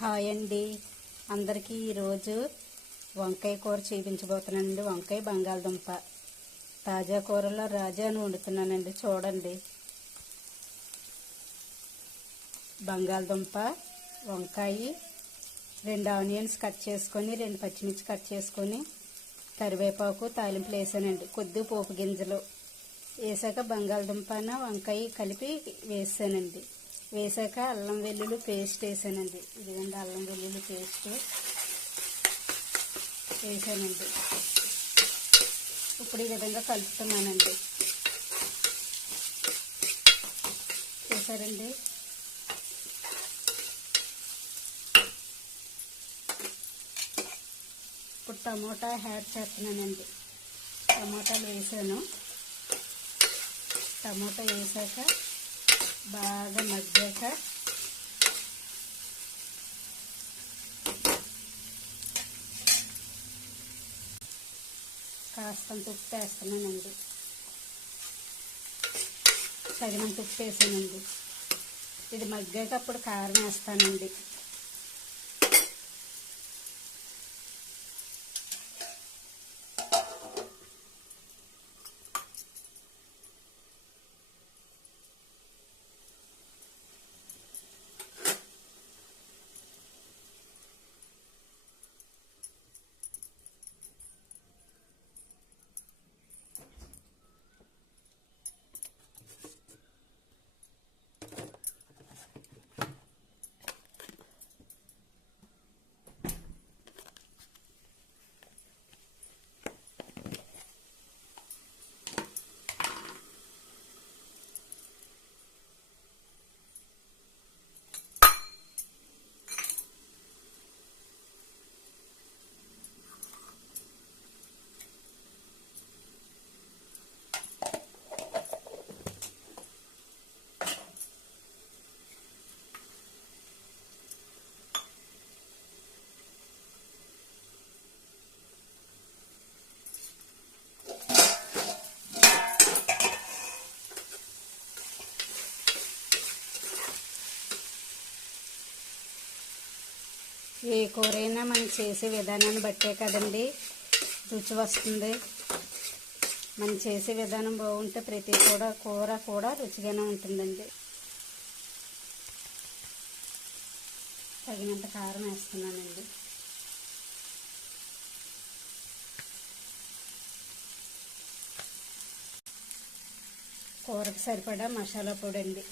Hi అండి, అందరికీ ఈరోజు వంకాయ కూర చూపించబోతున్నానండి. వంకాయ బంగాళదుంప తాజా కూరలో రాజా అని వండుతున్నానండి. చూడండి, బంగాళదుంప, వంకాయ, 2 ఆనియన్స్ కట్ చేసుకొని, 2 పచ్చిమిర్చి కట్ చేసుకొని, కరివేపాకు, తాలింపులు వేసానండి. కొద్ది పోపు గింజలు వేసాక బంగాళదుంపన వంకాయ కలిపి వేసానండి. వేసాక అల్లం వెల్లుల్లి పేస్ట్ వేసానండి. ఇదిగోండి, అల్లం వెల్లుల్లి పేస్ట్ వేసానండి. ఇప్పుడు ఈ విధంగా కలుపుతున్నానండి. చూసారండి, ఇప్పుడు టమోటా యాడ్ చేస్తున్నానండి. టమోటాలు వేసాను. టమోటా వేసాక బాగా మగ్గాక కాస్తంత ఉప్పు వేస్తున్నానండి. తగినంత ఉప్పు వేసానండి. ఇది మగ్గాక అప్పుడు కారం వేస్తానండి. ఏ కూరైనా మనం చేసే విధానాన్ని బట్టే కదండి రుచి వస్తుంది. మనం చేసే విధానం బాగుంటే ప్రతి కూర కూడా రుచిగానే ఉంటుందండి. తగినంత కారం వేస్తున్నానండి. కూరకు సరిపడా మసాలా పొడి అండి.